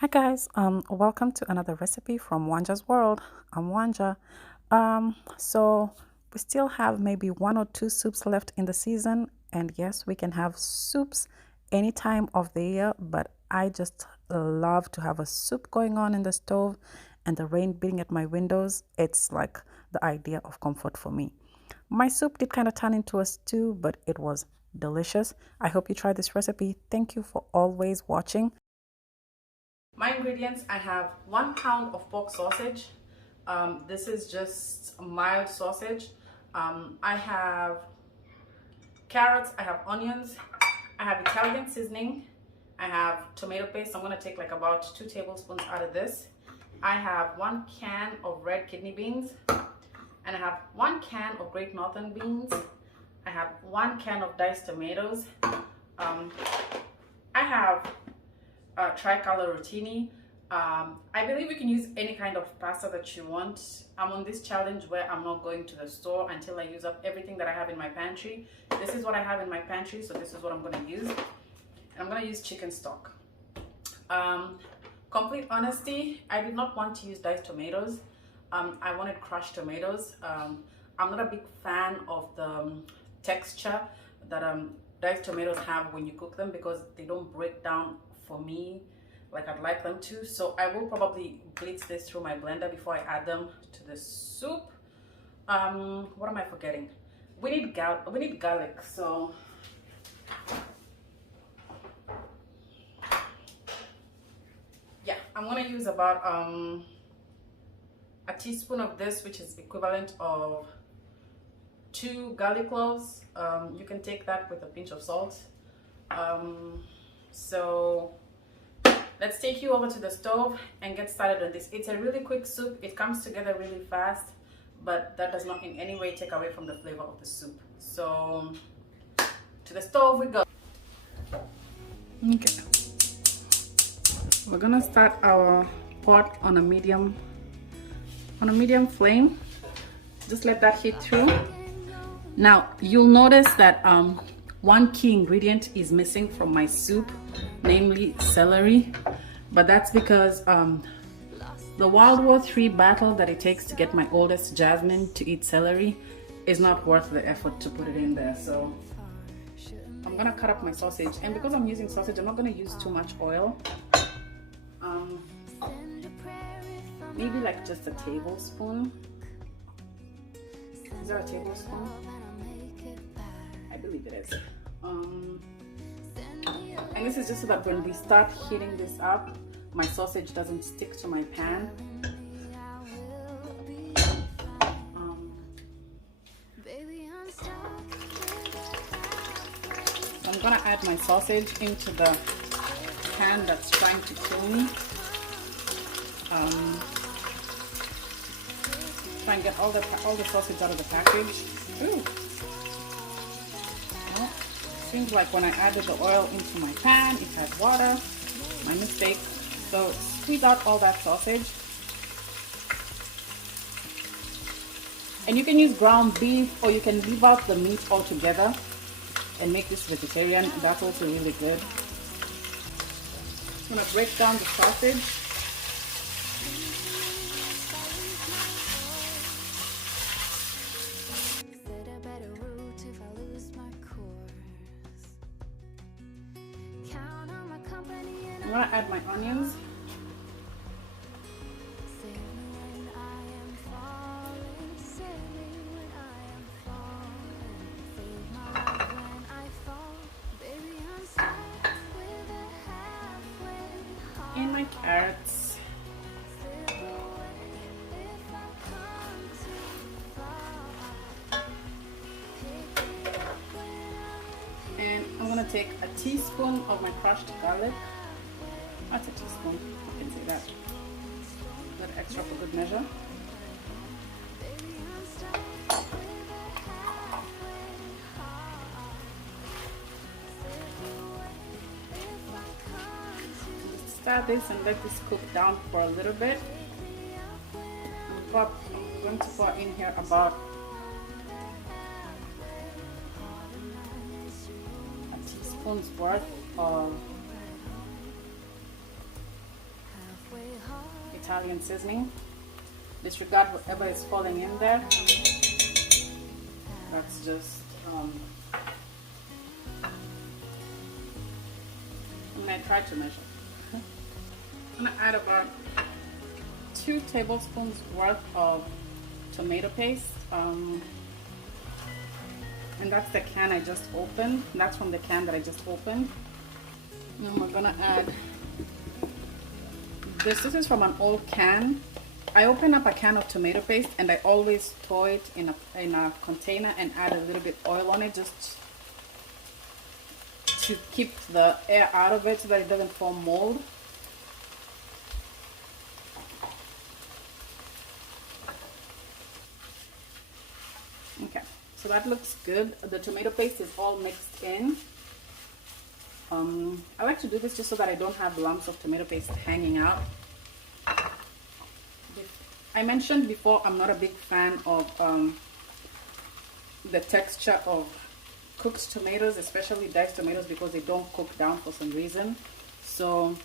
Hi guys, welcome to another recipe from Wanja's World. I'm Wanja. So we still have maybe one or two soups left in the season, and yes, we can have soups any time of the year, but I just love to have a soup going on in the stove and the rain beating at my windows. It's like the idea of comfort for me. My soup did kind of turn into a stew, but it was delicious. I hope you try this recipe. Thank you for always watching. My ingredients, I have 1 pound of pork sausage. This is just mild sausage. I have carrots, I have onions, I have Italian seasoning, I have tomato paste. I'm gonna take like about 2 tablespoons out of this. I have 1 can of red kidney beans, and I have 1 can of great northern beans. I have 1 can of diced tomatoes. I have tricolor rotini. I believe you can use any kind of pasta that you want. I'm on this challenge where I'm not going to the store until I use up everything that I have in my pantry. This is what I have in my pantry, so this is what I'm going to use. And I'm going to use chicken stock. Complete honesty, I did not want to use diced tomatoes. I wanted crushed tomatoes. I'm not a big fan of the texture that diced tomatoes have when you cook them, because they don't break down for me like I'd like them to. So I will probably blitz this through my blender before I add them to the soup. What am I forgetting? We need garlic. So yeah, I'm gonna use about a teaspoon of this, which is equivalent of 2 garlic cloves. You can take that with a pinch of salt. So let's take you over to the stove and get started on this. It's a really quick soup. It comes together really fast, but that does not in any way take away from the flavor of the soup. So to the stove we go. Okay, we're gonna start our pot on a medium flame. Just let that heat through. Now you'll notice that one key ingredient is missing from my soup, namely celery, but that's because the World War III battle that it takes to get my oldest Jasmine to eat celery is not worth the effort to put it in there. So I'm gonna cut up my sausage, and because I'm using sausage, I'm not gonna use too much oil. Maybe like just a tablespoon. Is that a tablespoon? I believe it is. And this is just so that when we start heating this up, my sausage doesn't stick to my pan. I'm gonna add my sausage into the pan that's trying to kill me. Try and get all the sausage out of the package. Ooh. Well, seems like when I added the oil into my pan, it had water. My mistake. So squeeze out all that sausage. And you can use ground beef, or you can leave out the meat altogether and make this vegetarian. That's also really good. I'm gonna break down the sausage. I'm gonna add my onions. And my carrots. And I'm gonna take a teaspoon of my crushed garlic. That's a teaspoon, I can say that. A little extra for good measure. Stir this and let this cook down for a little bit. I'm going to pour in here about a teaspoon's worth of Italian seasoning. Disregard whatever is falling in there. That's just I tried to measure. I'm gonna add about 2 tablespoons worth of tomato paste. And that's the can I just opened. That's from the can that I just opened. And we're gonna add this. This is from an old can. I open up a can of tomato paste and I always store it in a container and add a little bit oil on it just to keep the air out of it so that it doesn't form mold. Okay, so that looks good. The tomato paste is all mixed in. I like to do this just so that I don't have lumps of tomato paste hanging out. I mentioned before I'm not a big fan of the texture of cooked tomatoes, especially diced tomatoes, because they don't cook down for some reason. So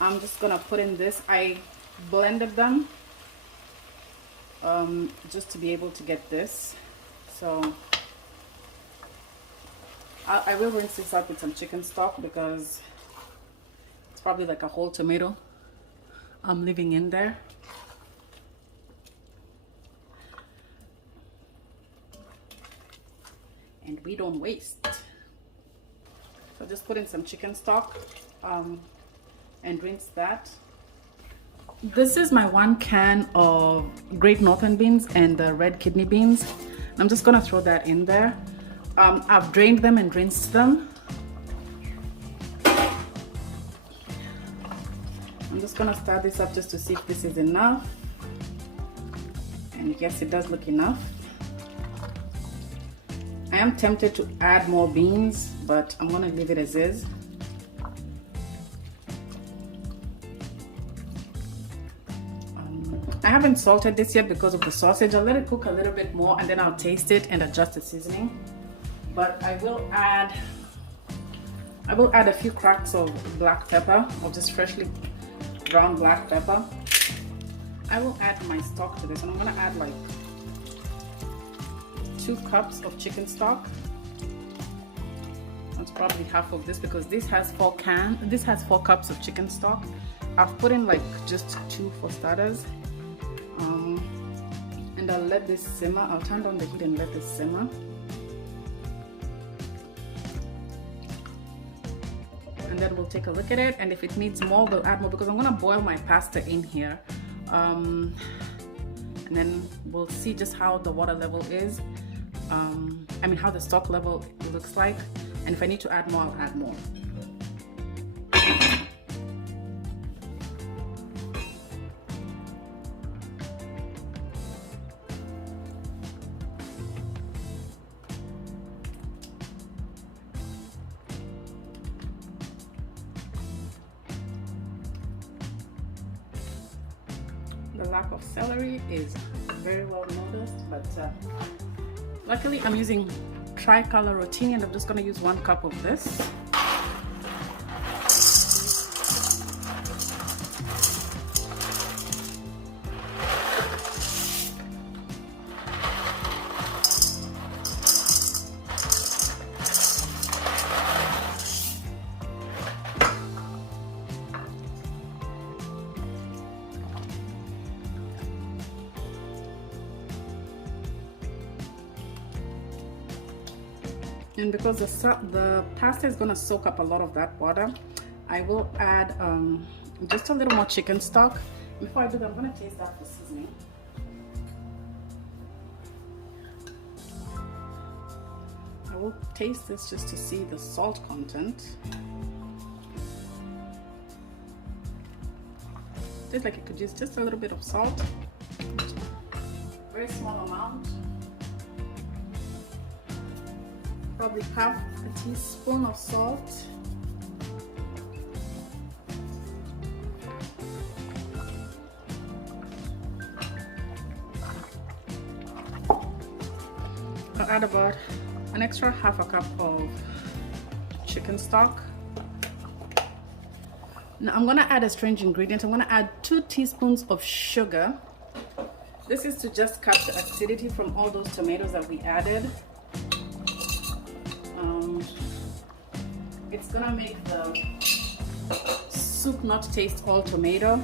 I'm just gonna put in this. I blended them just to be able to get this. So I will rinse this up with some chicken stock because it's probably like a whole tomato I'm leaving in there. And we don't waste. So just put in some chicken stock and rinse that. This is my 1 can of Great Northern beans and the red kidney beans. I'm just gonna throw that in there. I've drained them and rinsed them. I'm just gonna stir this up just to see if this is enough. And yes, it does look enough. I am tempted to add more beans, but I'm gonna leave it as is. I haven't salted this yet because of the sausage. I'll let it cook a little bit more and then I'll taste it and adjust the seasoning. But I will add a few cracks of black pepper, or just freshly ground black pepper. I will add my stock to this, and I'm gonna add like 2 cups of chicken stock. That's probably half of this because this has 4 cups of chicken stock. I've put in like just 2 for starters. And I'll let this simmer. I'll turn down the heat and let this simmer. And then we'll take a look at it, and if it needs more, we'll add more because I'm gonna boil my pasta in here. And then we'll see just how the water level is. How the stock level looks like, and if I need to add more, I'll add more. The lack of celery is very well noticed, but luckily I'm using tricolor rotini and I'm just going to use 1 cup of this. And because the pasta is going to soak up a lot of that water, I will add just a little more chicken stock. Before I do that, I'm going to taste that for seasoning. I will taste this just to see the salt content. Tastes like it could use just a little bit of salt. Very small amount. Probably half a teaspoon of salt. I'll add about an extra half a cup of chicken stock. Now I'm gonna add a strange ingredient. I'm gonna add 2 teaspoons of sugar. This is to just cut the acidity from all those tomatoes that we added. It's gonna make the soup not taste all tomato,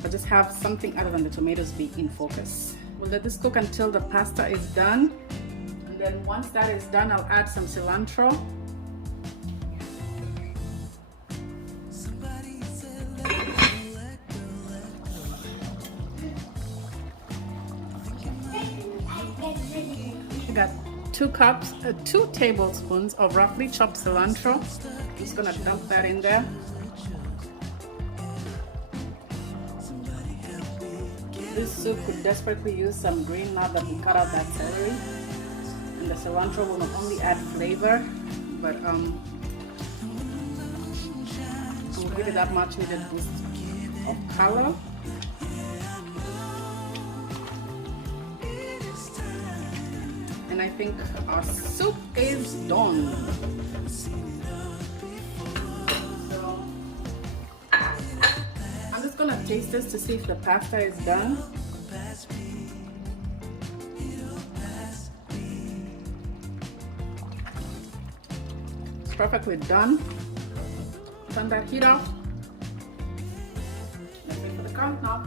but just have something other than the tomatoes be in focus. We'll let this cook until the pasta is done, and then once that is done, I'll add some cilantro. You got 2 tablespoons of roughly chopped cilantro. I'm just gonna dump that in there. This soup could desperately use some green now that we cut out that celery. And the cilantro will not only add flavor, but will give it that much needed boost of color. And I think our soup is done. So I'm just gonna taste this to see if the pasta is done. It's perfectly done. Turn that heat off. Let's wait for the count now.